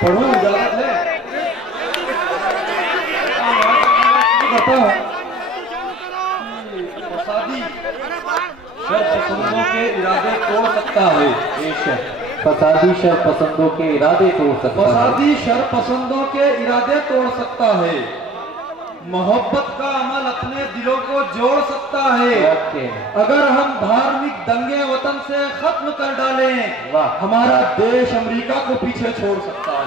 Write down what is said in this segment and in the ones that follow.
पढ़ो इजाजत है फसादी शर पसंदों के इरादे तोड़ सकता है। फसादी शर पसंदों के इरादे तोड़ सकता है। फसादी शर पसंदों के इरादे तोड़ सकता है। मोहब्बत का अमल अपने दिलों को जोड़ सकता है। अगर हम धार्मिक दंगे वतन से खत्म कर डालें, हमारा देश अमेरिका को पीछे छोड़ सकता है।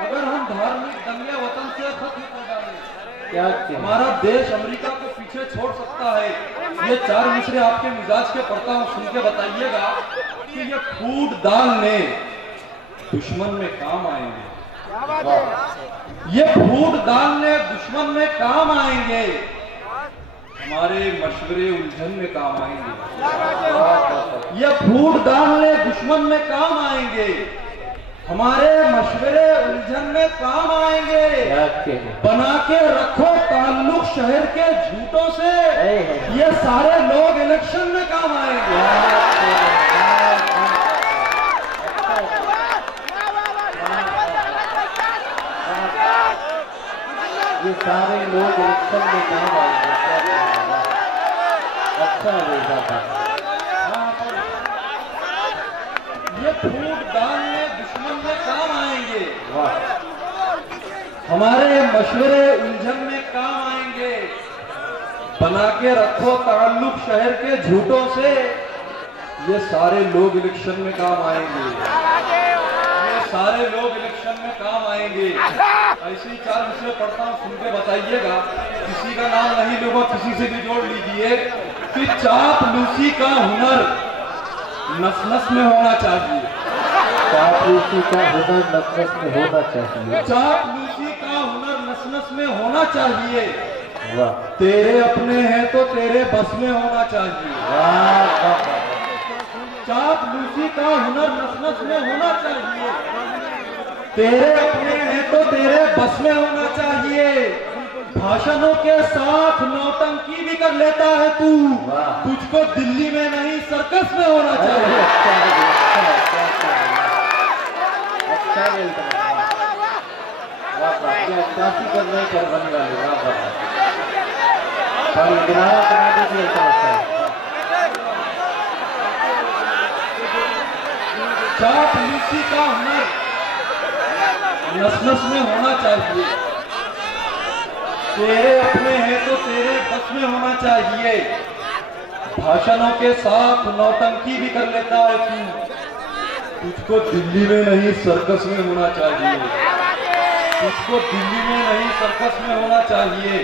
अगर हम धार्मिक दंगे वतन से खत्म कर डालें, हमारा देश अमेरिका को पीछे छोड़ सकता है। ये चार मिसरे आपके मिजाज के पढ़ता हूँ, सुन के बताइएगा कि ये फूट डालने दुश्मन में काम आएंगे। ये फूट डालने दुश्मन में काम आएंगे, हमारे मशवरे उलझन में काम आएंगे। ये फूट डालने दुश्मन में काम आएंगे, हमारे मशवरे उलझन में काम आएंगे। बना के रखो ताल्लुक शहर के झूठों से, ये सारे लोग इलेक्शन में काम आएंगे। ये सारे लोग इलेक्शन में काम आएंगे। अच्छा देखा था। ये फूट डालने दुश्मन में काम आएंगे, हमारे मशवरे उलझन में काम आएंगे। बना के रखो ताल्लुक शहर के झूठों से, ये सारे लोग इलेक्शन में काम आएंगे। ये सारे लोग इलेक्शन में काम आएंगे। ऐसे ही चार मिसरे पढ़ता हूँ, सुन के बताइएगा। किसी का नाम नहीं लूंगा, किसी से भी जोड़ लीजिए कि चापलूसी का हुनर नस नस में होना चाहिए। चापलूसी का हुनर नस नस में होना चाहिए। चापलूसी का हुनर नस नस में होना चाहिए। तेरे अपने हैं तो तेरे बस में होना चाहिए। चापलूसी का हुनर नस नस में होना चाहिए। तेरे अपने हैं तो तेरे बस में होना चाहिए। भाषणों के साथ नौटंकी भी कर लेता है तू, तुझको दिल्ली में नहीं सर्कस में होना चाहिए। चापलूसी का हुनर नस नस में होना चाहिए। तेरे अपने हैं तो तेरे बस में होना चाहिए। भाषणों के साथ नौटंकी भी कर लेता है तू, तुझको दिल्ली में नहीं सर्कस में होना चाहिए। तुझको दिल्ली में नहीं सर्कस में होना चाहिए।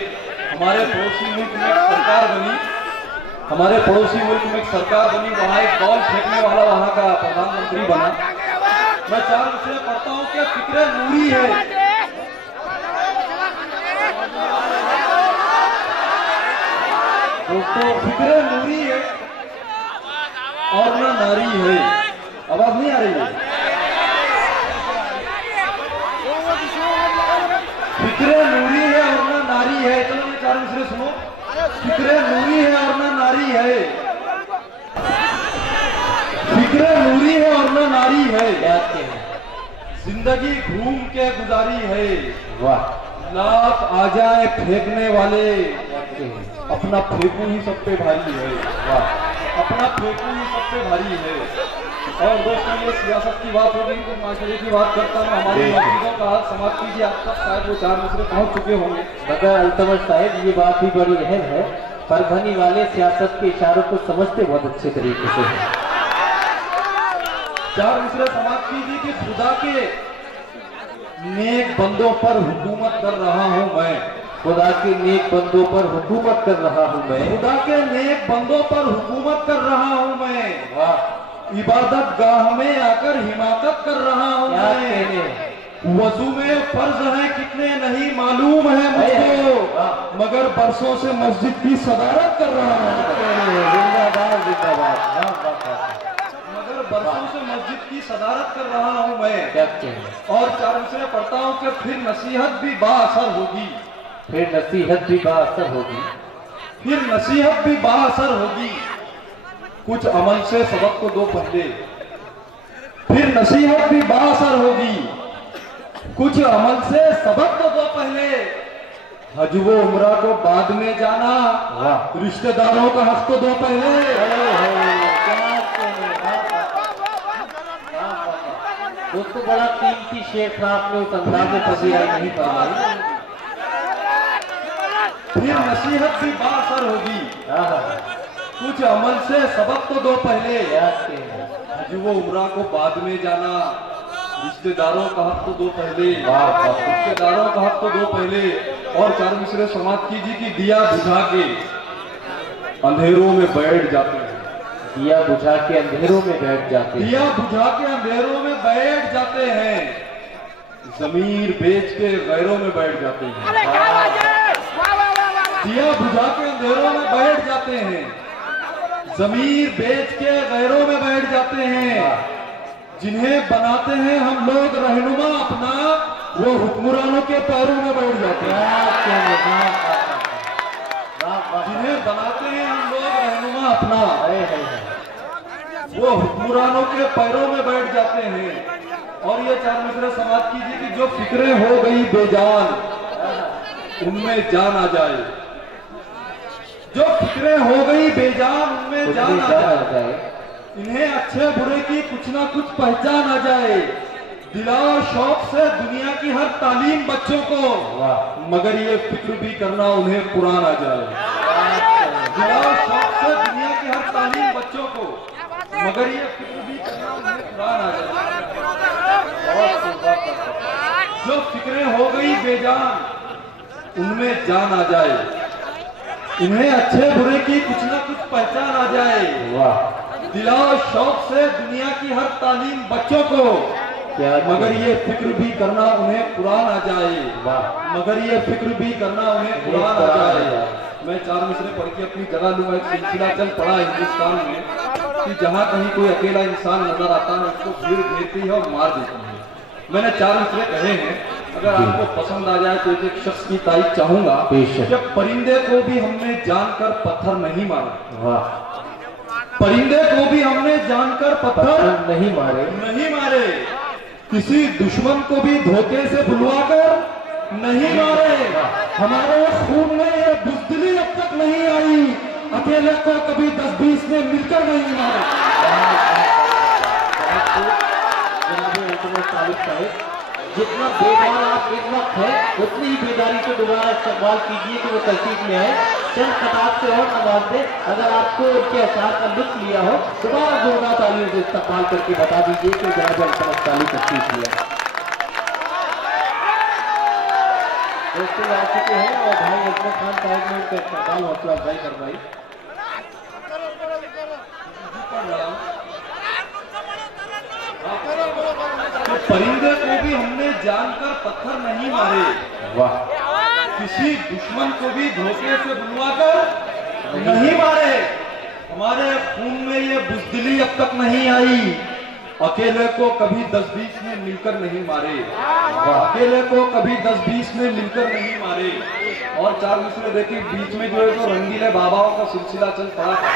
हमारे पड़ोसी मुल्क में एक सरकार बनी, हमारे पड़ोसी मुल्क में एक सरकार बनी, वहाँ एक बॉल फेंकने वाला वहाँ का प्रधानमंत्री बना। मैं चार विषय पढ़ता हूँ कि फिक्रे नूरी है। दोस्तों, फिक्रे नूरी है और ना नारी है। आवाज नहीं आ रही है? फिक्रे नूरी है और ना नारी है। चलो ये चार विषय सुनो। फिक्रे नूरी है और ना नारी है। फिक्रे नूरी है और ना नारी है। जिंदगी घूम के गुजारी है। वाह। लात आ जाए फेंकने वाले, अपना फेंकू ही सब पे भारी है। वाह। अपना फेंकू ही सब पे भारी है। और दोस्तों, ये सियासत की बात हो गई तो माशरे की बात करता हूँ। हमारी मस्जिदों का हाल समाप्त कीजिए। आप तक शायद वो चार मिसरे पहुंच चुके होंगे। मगर अल्तमश साहिब, ये बात भी बड़ी अहम है। परभनी वाले सियासत के इशारों को समझते बहुत अच्छे तरीके से हैं। चार मिसरे समाप्त कीजिए कि खुदा के नेक बंदों पर हुकूमत कर रहा हूँ मैं। खुदा के नेक बंदों पर हुकूमत कर रहा हूँ मैं। खुदा के नेक बंदों पर हुकूमत कर रहा हूँ मैं। वाह। इबादत गाह में आकर हिमाकत कर रहा हूँ मैं। वजू में फर्ज है कितने नहीं मालूम है मुझको, मगर बरसों से मस्जिद की सदारत कर रहा हूँ। जिंदाबाद जिंदाबाद। मगर बरसों से मस्जिद की सदारत कर रहा हूँ मैं। और चार मिसरे पढ़ता हूँ कि फिर नसीहत भी बाअसर होगी। फिर नसीहत भी बाअसर होगी। फिर नसीहत भी बाअसर होगी। कुछ अमल से सबक को दो पहले। फिर नसीहत भी बाअसर होगी। कुछ अमल से सबक तो दो पहले, हज वो उम्रा को बाद में जाना, रिश्तेदारों का हक तो दो पहले। दोस्तों बड़ा कीमती शेर था, आपने उस अंदाज में पसीराई नहीं फरमाई। फिर नसीहत भी बाअसर होगी। कुछ अमल से सबक तो दो पहले, हज वो उम्रा को बाद में जाना, रिश्तेदारों का हक तो दो पहले, रिश्तेदारों का हक तो दो पहले। और चार मिसरे समाप्त कीजिए कि दिया बुझा के अंधेरों में बैठ जाते हैं, दिया बुझा के अंधेरों में बैठ जाते हैं, दिया बुझा के अंधेरों में बैठ जाते हैं, जमीर बेच के गैरों में बैठ जाते हैं। दिया बुझा के अंधेरों में बैठ जाते हैं, जमीर बेच के गैरों में बैठ जाते हैं। जिन्हें बनाते हैं हम लोग रहनुमा अपना, वो हुक्मरानों के पैरों में बैठ जाते हैं। जिन्हें बनाते हैं हम लोग रहनुमा अपना, वो हुक्मरानों के पैरों में बैठ जाते हैं। और ये चार मिसरे समाप्त कीजिए कि जो फिक्रें हो गई बेजान, उनमें जान आ जाए। जो फिक्रें हो गई बेजान, उनमें जान आ जाए। इन्हें अच्छे बुरे की कुछ ना कुछ पहचान आ जाए। दिलाओ शौक से दुनिया की हर तालीम बच्चों को, मगर ये फिक्र भी करना उन्हें कुरान आ जाए। दिलाओ शौक से दुनिया की हर तालीम बच्चों को, मगर ये फिक्र भी करना उन्हें कुरान आ जाए। जो फिक्रें हो गई बेजान, उनमें जान आ जाए। इन्हें अच्छे बुरे की कुछ ना कुछ पहचान आ जाए। दिलाओ शौक से दुनिया की हर तालीम बच्चों को, मगर ये फिक्र भी करना उन्हें कुरान आ जाए। मगर ये फिक्र भी करना उन्हें कुरान आ जाए। मैं चार मिसरे पढ़ के अपनी जगह लूंगा। एक सिलसिला चल पड़ा हिंदुस्तान में कि जहाँ कहीं कोई अकेला इंसान नजर आता है, उसको भीड़ घेरती है और मार देती है। मैंने चार मिसरे कहे हैं, अगर आपको पसंद आ जाए तो एक शख्स की तारीफ चाहूंगा कि परिंदे को भी हमने जानकर पत्थर नहीं मारा। परिंदे को भी हमने जानकर पत्थर नहीं मारे। किसी दुश्मन को भी धोखे से बुलवाकर नहीं मारे। हमारे खून में ये बुज़दिली अब तक नहीं आई, अकेले को कभी 10-20 ने मिलकर नहीं मारे। जितना बेदार आप एक वक्त है, उतनी ही बेदारी से दोबारा इस्तेमाल कीजिए कि वो तरकीब में है। चंद खताब से और नवाज दे। अगर आपको उनके असार का लुत्फ लिया हो, दोबारा जोरदार तालियों से इस्तेमाल करके बता दीजिए कि जनाब समझ ताली तस्वीर लिया। दोस्तों आ चुके हैं और भाई अजमल खान साहब ने उनका इस्तेमाल हौसला अफजाई करवाई। तो परिंदे को भी हमने जानकर पत्थर नहीं मारे। किसी दुश्मन को भी धोखे से बुलवाकर नहीं मारे। हमारे खून में ये बुज़दिली अब तक नहीं आई, अकेले को कभी 10-20 ने मिलकर नहीं मारे। अकेले को कभी 10-20 ने मिलकर नहीं मारे। और चार मिसरे देखिए, बीच में जो है तो रंगीले बाबाओं का सिलसिला चल पड़ा था।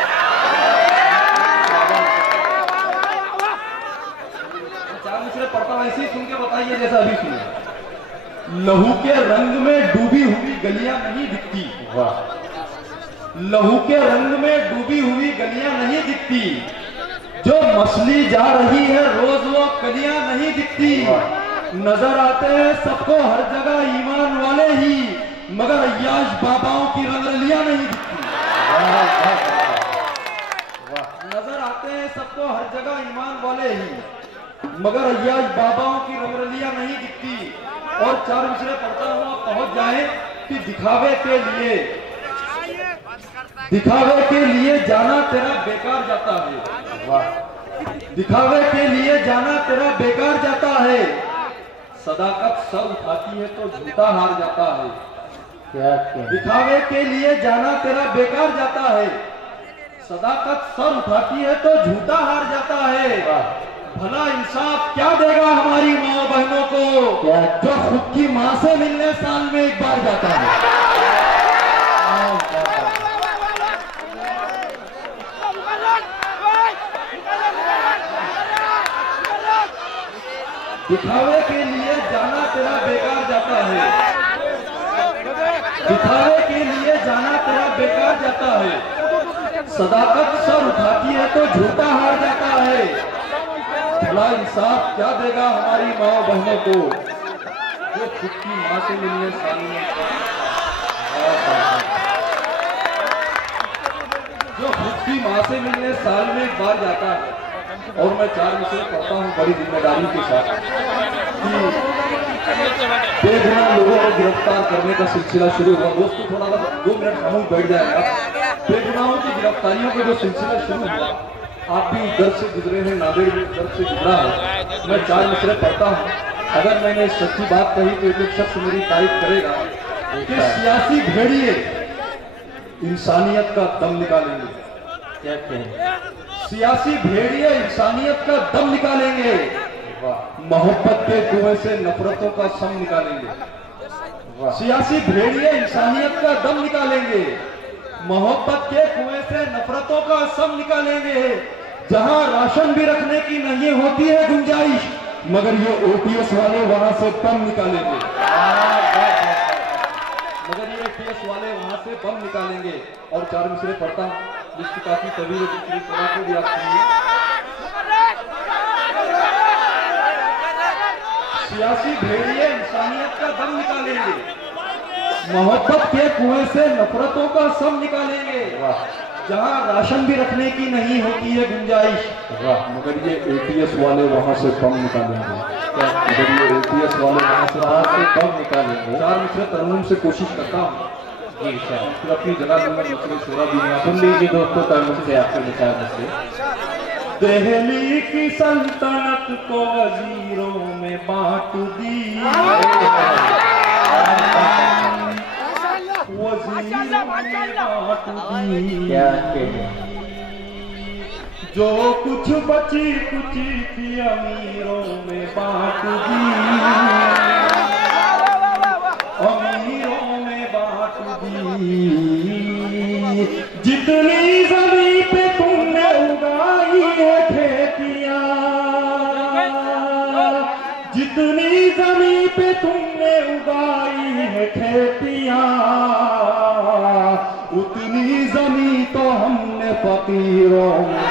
पढ़ता ऐसे ही सुन के बताइए जैसा अभी सुने। लहू के रंग में डूबी हुई गलियां नहीं दिखती। लहू के रंग में डूबी हुई गलियां नहीं दिखती। जो मछली जा रही है रोज वो कलियां नहीं दिखती। नजर आते हैं सबको हर जगह ईमान वाले ही, मगर अय्याश बाबाओं की रंगरलियां नहीं दिखती। नजर आते हैं सबको हर जगह ईमान वाले ही, मगर अय्याश बाबाओं की रंगरलियां नहीं दिखती। और चार मिसरे पढ़ता हुआ पहुंच जाए कि दिखावे के लिए जाना तेरा बेकार जाता है। दिखावे के लिए जाना तेरा बेकार जाता है। सदाकत सर उठाती है तो झूठा हार जाता है। दिखावे के लिए जाना तेरा बेकार जाता है। सदाकत सर उठाती है तो झूठा हार जाता है। भला इंसाफ क्या देगा हमारी माँ बहनों को, जो खुद की माँ से मिलने साल में एक बार जाता है। दिखावे के लिए जाना तेरा बेकार जाता है, दिखावे के लिए जाना तेरा बेकार जाता है, सदाकत सर उठाती है तो झूठा हार जाता है। भला इंसाफ क्या देगा हमारी माँ बहनों को जो खुद की माँ से मिलने साल में, जो खुद की माँ से मिलने साल में एक बार जाता है। और मैं 4 मिसरे पढ़ता हूँ बड़ी जिम्मेदारी के साथ कि बेगुनाह लोगों को गिरफ्तार करने का सिलसिला शुरू हुआ। दोस्तों थोड़ा सा 2 मिनट खामोश बैठ जाएगा। बेगुनाहों की गिरफ्तारियों का जो सिलसिला शुरू हुआ, आप भी दर्द से गुजरे हैं, नादेड़ भी दर्द से गुजरा है। मैं 4 मिसरे पढ़ता हूँ। अगर मैंने सच्ची बात कही तो एक शख्स मेरी तारीफ करेगा कि सियासी भेड़िए इंसानियत का दम निकालेंगे। क्या कहें? सियासी भेड़िए इंसानियत का दम निकालेंगे, मोहब्बत के कुएं से नफरतों का सम निकालेंगे। सियासी भेड़िए इंसानियत का दम निकालेंगे, मोहब्बत के कुएं से नफरतों का सम निकालेंगे। जहां राशन भी रखने की नहीं होती है गुंजाइश, मगर ये ओटीएस वाले वहां से बम निकालेंगे, मगर ये ओटीएस वाले वहां से बम निकालेंगे। और 4 मिसरे पढ़ता हूं जिसकी काफी तवील को भी आप सुनिए। सियासी भेड़िए इंसानियत का दम निकालेंगे, मोहब्बत के कुएं से नफरतों का सम निकालेंगे। जहां राशन भी रखने की नहीं होती है गुंजाइश, मगर ये एटीएस वाले वहां से बम निकालेंगे, मगर ये एटीएस वाले वहां से बम निकालेंगे। 4 मिसरे तरन्नुम से कोशिश करता हूँ जी सर, फिर अपनी जगह दूंगा, दूसरे शोरा दूंगा। सुन लीजिए दोस्तों तरन्नुम से आपके विचार में। दिल्ली की सल्तनत को वजीरों में बांट दी, वजीरों में बांट दी, क्या जो कुछ बची कुची थी अमीरों में बांट दी, अमीरों में बांट दी। जितनी जमीन पे तुमने उगाई है खेतियां, जितनी जमीन पे तुमने उगाई है खेतियां, उतनी जमीन तो हमने फकीरों में।